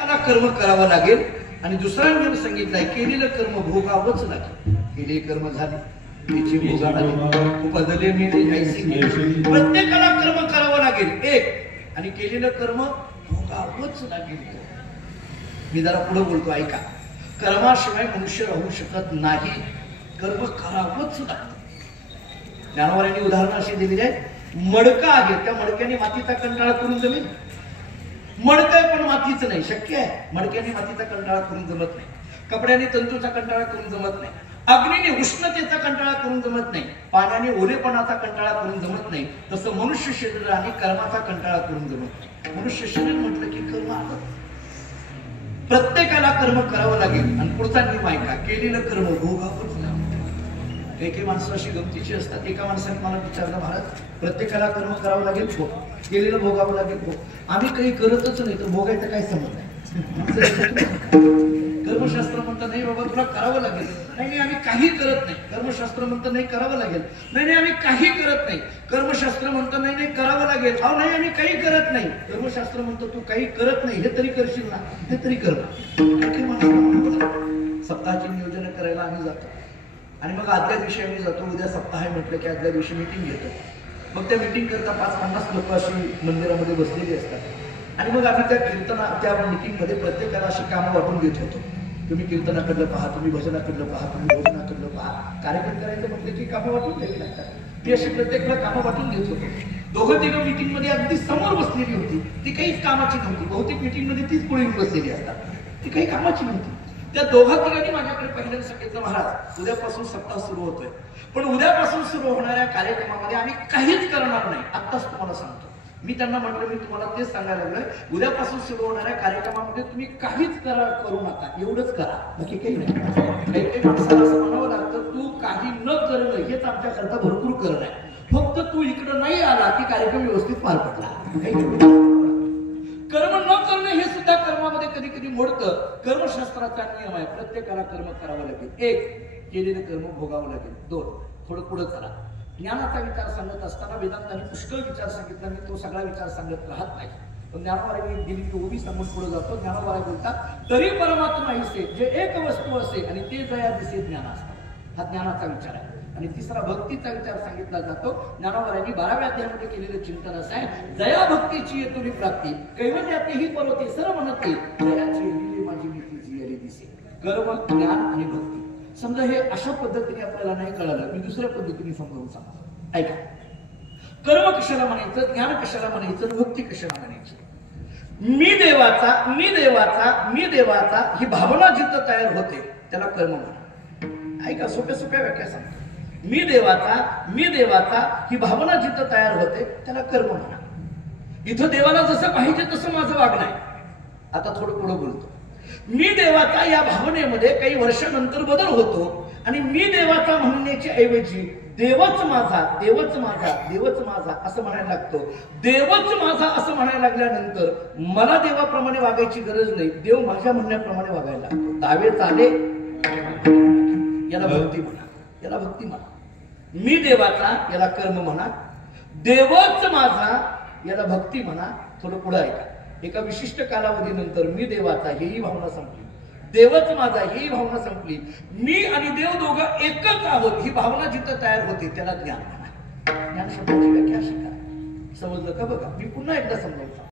कर्म करावं लागेल आणि दुसरा नियम सांगितलाय केलेलं कर्म भोगावंच लागेल. केले कर्म झाले त्याची उपदले मेले ऐसी प्रत्येकाला कर्म करावं लागेल एक आणि केलेलं कर्म भोगावंच लागेल. मी जरा पुढे बोलतो ऐका. कर्माशिवाय मनुष्य राहू शकत नाही. कर्म करावंच लागतं. ज्ञानोबांनी उदाहरण अशी दिलेली आहेत. मडका आहे त्या मडक्याने मातीचा कंटाळा करून जमेल. मडकं पण मातीच नाही शक्य आहे. मडक्याने मातीचा कंटाळा करून जमत नाही. कपड्याने तंतूचा कंटाळा करून जमत नाही. अग्नीने उष्णतेचा कंटाळा करून जमत नाही. पाण्याने ओलेपणाचा कंटाळा करून जमत नाही. तसं मनुष्य शरीराने कर्माचा कंटाळा करून जमत नाही. मनुष्य शरीर म्हटलं की कर्म आलं. प्रत्येकाला कर्म करावं लागेल आणि पुढचा नियम ऐका केलेलं कर्म भोगावंच लागेल. काही माणसं अशी गमतीची असतात. एका माणसाने मला विचारलं महाराज प्रत्येकाला कर्म करावं लागेल हो केलेलं भोगावं लागेल हो. आम्ही काही करतच नाही तर भोगायचं काय समज नाही. कर्मशास्त्र म्हणतं नाही बाबा तुला करावं लागेल. नाही आम्ही काही करत नाही. कर्मशास्त्र म्हणतं नाही करावं लागेल. नाही आम्ही काही करत नाही. कर्मशास्त्र म्हणतं नाही करावं लागेल. अहो नाही आम्ही काही करत नाही. कर्मशास्त्र म्हणतं तू काही करत नाही हे तरी करशील ना हे तरी कर. सप्ताहाची नियोजन करायला आम्ही जातो आणि मग आदल्या दिवशी आम्ही जातो. उद्या सप्ताह आहे म्हटलं की आदल्या दिवशी मीटिंग घेतो. मग त्या मीटिंग करता 5-50 लोक अशी मंदिरामध्ये बसलेली असतात आणि मग आम्ही त्या मीटिंगमध्ये प्रत्येकाला अशी कामं वाटून देत होतो. तुम्ही कीर्तनाकडलं पहा, तुम्ही भजनाकडलं पहा, तुम्ही भोजनाकडलं पहा. कार्यक्रम करायचं म्हटलं की कामं वाटून द्यावी लागतात. ती अशी प्रत्येकाला कामं वाटून देत होतो. दोघं तिघं मीटिंग मध्ये अगदी समोर बसलेली होती. ती काहीच कामाची नव्हती. बहुतेक मीटिंग मध्ये तीच पुढे बसलेली असतात. ती काही कामाची नव्हती. त्या दोघा तिघांनी माझ्याकडे पहिल्यांदा सांगितलं महाराज उद्यापासून सप्ताह सुरू होतोय पण उद्यापासून सुरू होणाऱ्या कार्यक्रमामध्ये आम्ही काहीच करणार नाही. आत्ताच तुम्हाला सांगतो. मी त्यांना म्हटलं मी तुम्हाला तेच सांगायला लागलोय उद्यापासून सुरू होणाऱ्या कार्यक्रमामध्ये तुम्ही काहीच करू नका. एवढंच करा बाकी काही नाही. काही माणसाला असं म्हणावं लागतं तू काही न करणं हेच आमच्याकरता भरपूर करणं आहे. फक्त तू इकडं नाही आला की कार्यक्रम व्यवस्थित पार पडला. कर्म न करणं हे सुद्धा कर्मामध्ये कधी कधी मोडतं. कर्मशास्त्राचा नियम आहे प्रत्येकाला कर्म करावं लागेल. एक केलेलं कर्म भोगावं लागेल. 2 थोडं पुढे चला. ज्ञानाचा विचार सांगत असताना वेदांताने पुष्कळ विचार सांगितला. मी तो सगळा विचार सांगत राहत नाही पण ज्ञानोबाने दिली की उभी सांगून पुढे जातो. ज्ञानोबा बोलतात तरी परमात्मा हिसे जे एक वस्तू असे आणि ते जया दिसे ज्ञान असतात. हा ज्ञानाचा विचार आहे. आणि तिसरा भक्तीचा विचार सांगितला जातो. ज्ञानोबांनी 12व्या अध्यायामध्ये केलेलं चिंतन असं आहे जया भक्तीची येतुनी प्राप्ती कैवल्यातेही परोते सर्व म्हणते जयाची लिली माझी नीती जियली दिसे. कर्म ज्ञान आणि भक्ती समजा हे अशा पद्धतीने आपल्याला नाही कळलं मी दुसऱ्या पद्धतीने समजावून सांगतो. ऐका. कर्म कशाला म्हणायचं, ज्ञान कशाला म्हणायचं, भक्ती कशाला म्हणायची. मी देवाचा मी देवाचा मी देवाचा ही भावना जिथं तयार होते त्याला कर्म म्हणा. ऐका सोप्या सोप्या व्याख्या सांगतो. मी देवाचा ही भावना जिथं तयार होते त्याला कर्म म्हणा. इथं देवाला जसं पाहिजे तसं माझं वागणं आहे. आता थोडं पुढं बोलतो. मी देवाचा या भावनेमध्ये काही वर्षानंतर बदल होतो आणि मी देवाचा म्हणण्याच्या ऐवजी देवच माझा देवच माझा देवच माझा असं म्हणायला लागतो. देवच माझा असं म्हणायला लागल्यानंतर मला देवाप्रमाणे वागायची गरज नाही. देव माझ्या म्हणण्याप्रमाणे वागायला लागतो. दावे चाले याला भक्ती म्हणा. याला भक्ती म्हणा. मी देवाचा याला कर्म म्हणा. देवच माझा याला भक्ती म्हणा. थोडं पुढे ऐका. एका विशिष्ट कालावधीनंतर मी देवाचा हेही भावना संपली. देवच माझा ही भावना संपली. मी आणि देव दोघं एकच आहोत ही भावना जिथं तयार होते त्याला ज्ञान म्हणा. ज्ञान शब्दाची व्याख्या अशी करा. समजलं का बघा. मी पुन्हा एकदा समजावतो.